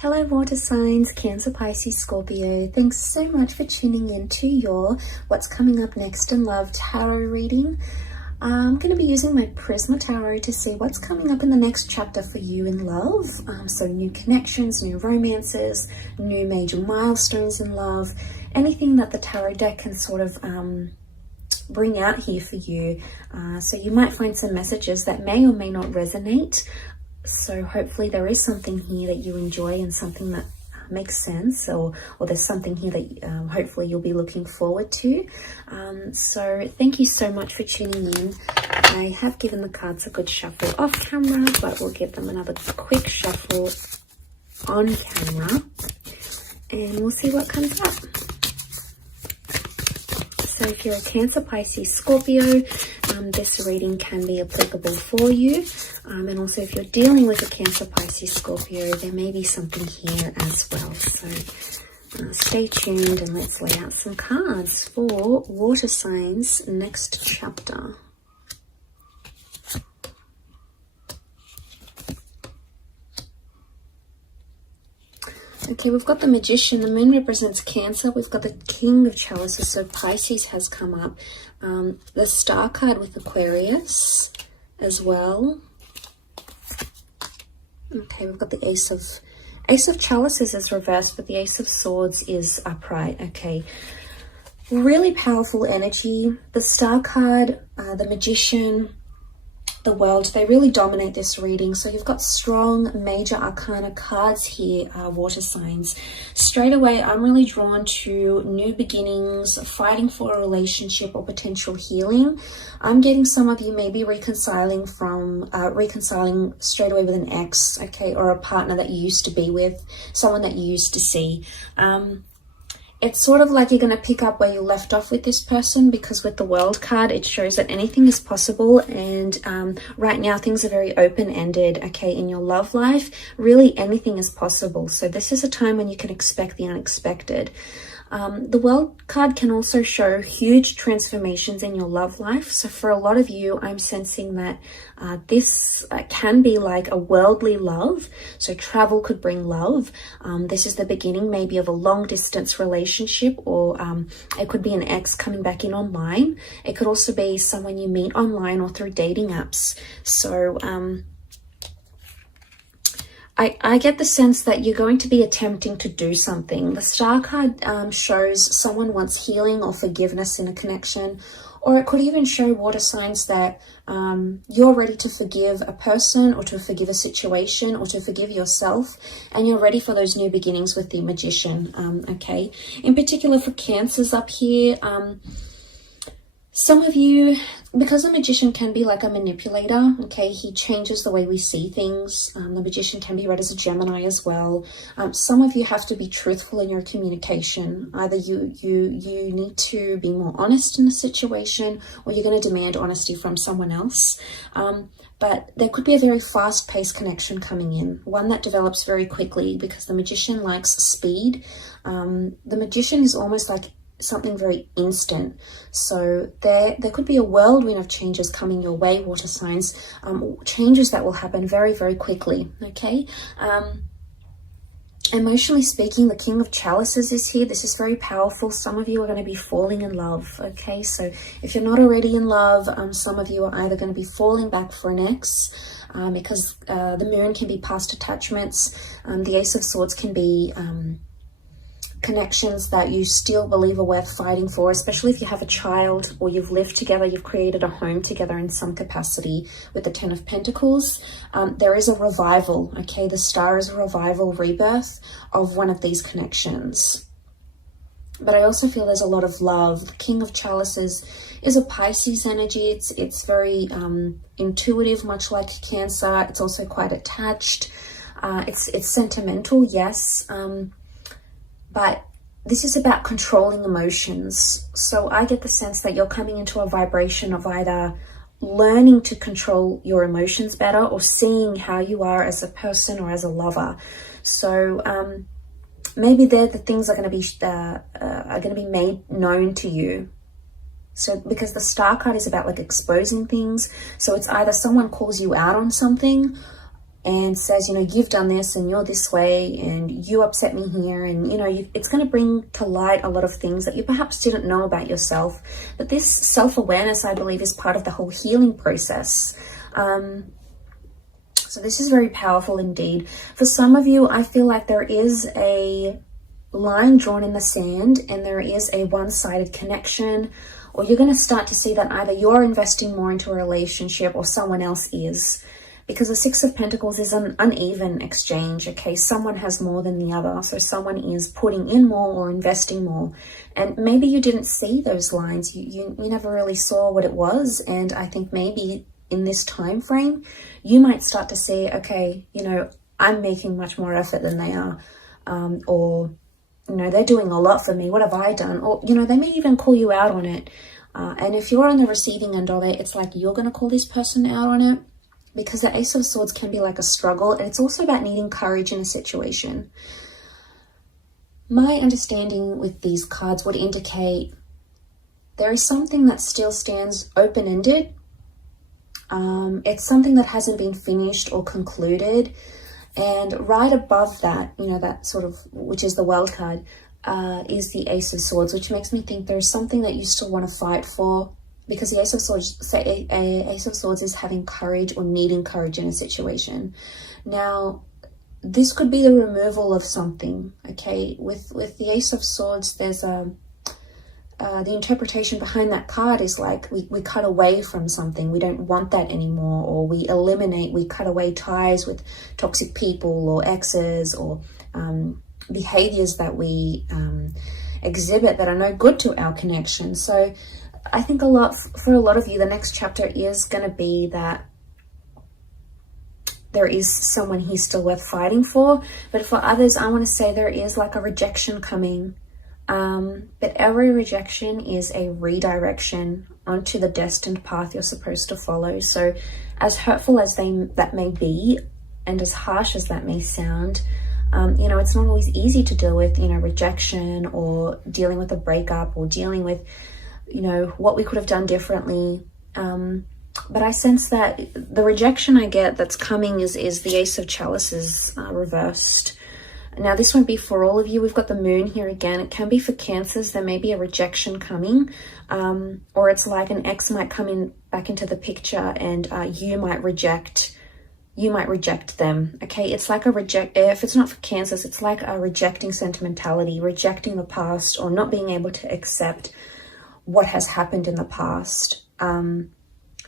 Hello water signs, Cancer, Pisces, Scorpio. Thanks so much for tuning in to your What's Coming Up Next in Love tarot reading. I'm going to be using my Prisma Tarot to see what's coming up in the next chapter for you in love. So new connections, new romances, new major milestones in love, anything that the tarot deck can sort of bring out here for you. So you might find some messages that may or may not resonate. So hopefully there is something here that you enjoy and something that makes sense, or there's something here that hopefully you'll be looking forward to. So thank you so much for tuning in. I have given the cards a good shuffle off camera, but we'll give them another quick shuffle on camera and we'll see what comes up. So if you're a Cancer, Pisces, Scorpio, this reading can be applicable for you. And also if you're dealing with a Cancer, Pisces, Scorpio, there may be something here as well. So stay tuned and let's lay out some cards for water signs next chapter. Okay, we've got the Magician. The Moon represents Cancer. We've got the King of Chalices, so Pisces has come up. The Star card with Aquarius as well. Okay, we've got the Ace of Chalices is reversed, but the Ace of Swords is upright. Okay, really powerful energy. The Star card, the Magician, the World, they really dominate this reading. So you've got strong major arcana cards here, water signs. Straight away, I'm really drawn to new beginnings, fighting for a relationship or potential healing. I'm getting some of you maybe reconciling straight away with an ex, okay, or a partner that you used to be with, someone that you used to see. It's sort of like you're going to pick up where you left off with this person, because with the World card, it shows that anything is possible. And right now, things are very open-ended, okay, in your love life. Really, anything is possible. So this is a time when you can expect the unexpected. The World card can also show huge transformations in your love life. So for a lot of you, I'm sensing that this can be like a worldly love. So travel could bring love. This is the beginning maybe of a long distance relationship, or it could be an ex coming back in online. It could also be someone you meet online or through dating apps. So I get the sense that you're going to be attempting to do something. The Star card shows someone wants healing or forgiveness in a connection, or it could even show water signs that you're ready to forgive a person, or to forgive a situation, or to forgive yourself, and you're ready for those new beginnings with the Magician, okay? In particular for Cancers up here, some of you, because the Magician can be like a manipulator, okay, he changes the way we see things. The Magician can be read as a Gemini as well. Some of you have to be truthful in your communication. Either you need to be more honest in a situation, or you're going to demand honesty from someone else. But there could be a very fast-paced connection coming in, one that develops very quickly, because the Magician likes speed. The Magician is almost like something very instant. So there could be a whirlwind of changes coming your way, water signs, changes that will happen very, very quickly, okay? Emotionally speaking, the King of Chalices is here. This is very powerful. Some of you are going to be falling in love, okay? So if you're not already in love, some of you are either going to be falling back for an ex, because the Moon can be past attachments. The Ace of Swords can be connections that you still believe are worth fighting for, especially if you have a child or you've lived together, you've created a home together in some capacity. With the Ten of Pentacles, there is a revival, okay? The Star is a revival, rebirth of one of these connections. But I also feel there's a lot of love. The King of Chalices is a Pisces energy. It's very intuitive, much like Cancer. It's also quite attached. It's sentimental, yes. But this is about controlling emotions. So I get the sense that you're coming into a vibration of either learning to control your emotions better, or seeing how you are as a person or as a lover. So maybe the things are going to be made known to you. So because the Star card is about like exposing things. So it's either someone calls you out on something, and says, you know, you've done this and you're this way and you upset me here. And, you know, it's going to bring to light a lot of things that you perhaps didn't know about yourself. But this self-awareness, I believe, is part of the whole healing process. So this is very powerful indeed. For some of you, I feel like there is a line drawn in the sand and there is a one-sided connection, or you're going to start to see that either you're investing more into a relationship or someone else is. Because the Six of Pentacles is an uneven exchange, okay? Someone has more than the other. So someone is putting in more or investing more. And maybe you didn't see those lines. You never really saw what it was. And I think maybe in this time frame, you might start to see, okay, you know, I'm making much more effort than they are. Or, you know, they're doing a lot for me. What have I done? Or, you know, they may even call you out on it. And if you're on the receiving end of it, it's like you're going to call this person out on it. Because the Ace of Swords can be like a struggle, and it's also about needing courage in a situation. My understanding with these cards would indicate there is something that still stands open-ended. It's something that hasn't been finished or concluded. And right above that, you know, that sort of, which is the World card, is the Ace of Swords, which makes me think there's something that you still want to fight for. Because the Ace of Swords is having courage or needing courage in a situation. Now, this could be the removal of something, okay? With the Ace of Swords, there's the interpretation behind that card is like we cut away from something. We don't want that anymore, or we cut away ties with toxic people or exes or behaviors that we exhibit that are no good to our connection. So I think for a lot of you, the next chapter is going to be that there is someone here still worth fighting for. But for others, I want to say there is like a rejection coming. But every rejection is a redirection onto the destined path you're supposed to follow. So as hurtful as that may be, and as harsh as that may sound, you know, it's not always easy to deal with, you know, rejection or dealing with a breakup or dealing with, you know, what we could have done differently. But I sense that the rejection I get that's coming is the Ace of Chalices reversed. Now, this won't be for all of you. We've got the Moon here again. It can be for Cancers. There may be a rejection coming. Or it's like an ex might come back into the picture and you might reject them. Okay, it's like if it's not for Cancers, it's like a rejecting sentimentality, rejecting the past, or not being able to accept what has happened in the past.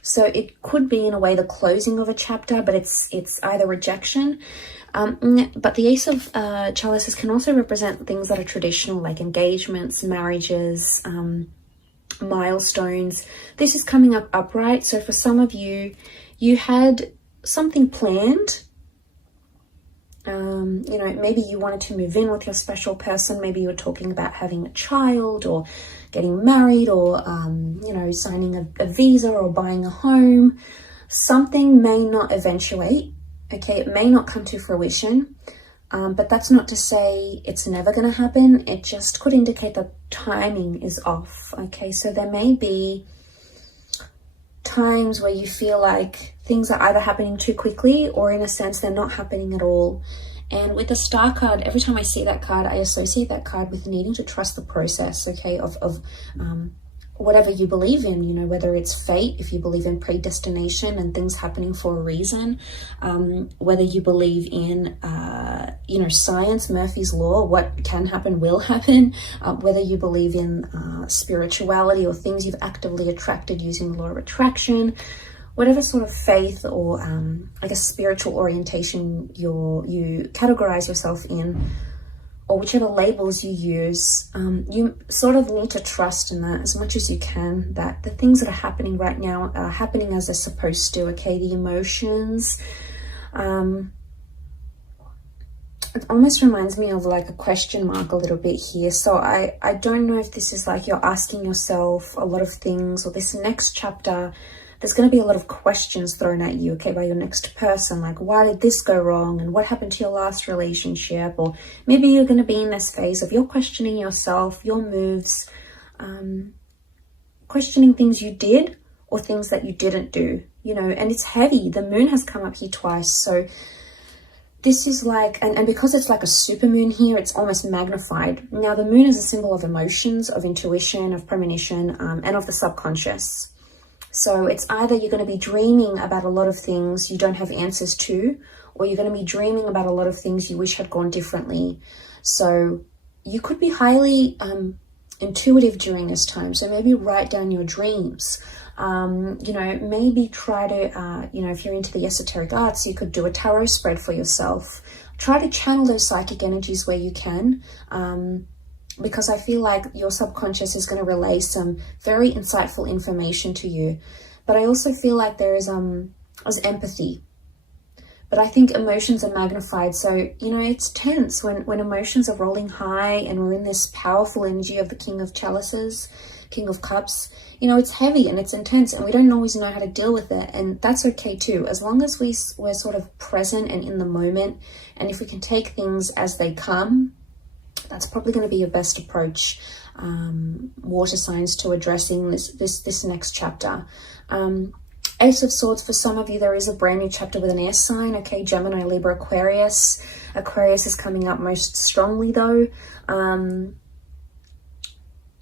So it could be in a way the closing of a chapter, but it's either rejection. But the Ace of Chalices can also represent things that are traditional, like engagements, marriages, milestones. This is coming up upright. So for some of you, you had something planned. You know, maybe you wanted to move in with your special person. Maybe you were talking about having a child or getting married or, you know, signing a visa or buying a home. Something may not eventuate, okay? It may not come to fruition, but that's not to say it's never going to happen. It just could indicate that timing is off, okay? So there may be times where you feel like things are either happening too quickly or in a sense they're not happening at all. And with the Star card, every time I see that card, I associate that card with needing to trust the process, okay, of whatever you believe in, you know, whether it's fate, if you believe in predestination and things happening for a reason, whether you believe in, you know, science, Murphy's Law, what can happen will happen, whether you believe in spirituality or things you've actively attracted using the law of attraction, whatever sort of faith or I guess spiritual orientation you categorize yourself in, or whichever labels you use, you sort of need to trust in that as much as you can, that the things that are happening right now are happening as they're supposed to, okay? The emotions, it almost reminds me of like a question mark a little bit here. So I don't know if this is like you're asking yourself a lot of things, or this next chapter, there's going to be a lot of questions thrown at you, okay, by your next person. Like, why did this go wrong? And what happened to your last relationship? Or maybe you're going to be in this phase of you're questioning yourself, your moves, questioning things you did or things that you didn't do, you know, and it's heavy. The Moon has come up here twice. So this is like, and because it's like a super moon here, it's almost magnified. Now, the moon is a symbol of emotions, of intuition, of premonition, and of the subconscious. So it's either you're going to be dreaming about a lot of things you don't have answers to, or you're going to be dreaming about a lot of things you wish had gone differently. So you could be highly intuitive during this time. So maybe write down your dreams. You know, maybe try to, you know, if you're into the esoteric arts, you could do a tarot spread for yourself. Try to channel those psychic energies where you can, because I feel like your subconscious is going to relay some very insightful information to you. But I also feel like there is empathy. But I think emotions are magnified. So, you know, it's tense when emotions are rolling high and we're in this powerful energy of the King of Chalices, King of Cups. You know, it's heavy and it's intense and we don't always know how to deal with it. And that's okay too, as long as we're sort of present and in the moment. And if we can take things as they come, that's probably going to be your best approach, water signs, to addressing this next chapter. Ace of Swords, for some of you, there is a brand new chapter with an air sign. Okay, Gemini, Libra, Aquarius. Aquarius is coming up most strongly though.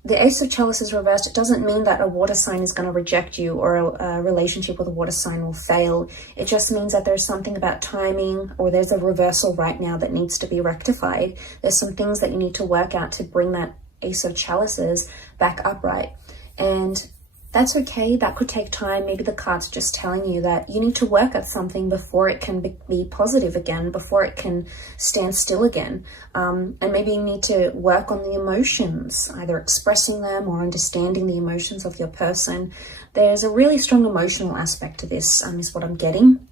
The Ace of Chalices reversed, it doesn't mean that a water sign is going to reject you or a relationship with a water sign will fail. It just means that there's something about timing, or there's a reversal right now that needs to be rectified. There's some things that you need to work out to bring that Ace of Chalices back upright. And that's okay. That could take time. Maybe the card's just telling you that you need to work at something before it can be positive again, before it can stand still again. And maybe you need to work on the emotions, either expressing them or understanding the emotions of your person. There's a really strong emotional aspect to this, is what I'm getting.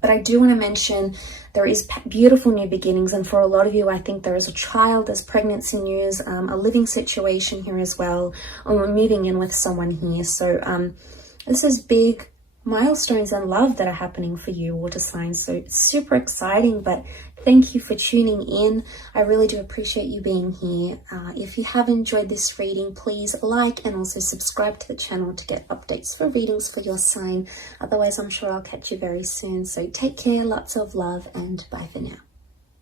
But I do want to mention there is beautiful new beginnings. And for a lot of you, I think there is a child, there's pregnancy news, a living situation here as well. And we're moving in with someone here. So this is big milestones in love that are happening for you, water signs. So it's super exciting, but thank you for tuning in. I really do appreciate you being here. If you have enjoyed this reading, please like and also subscribe to the channel to get updates for readings for your sign. Otherwise, I'm sure I'll catch you very soon. So take care, lots of love, and bye for now.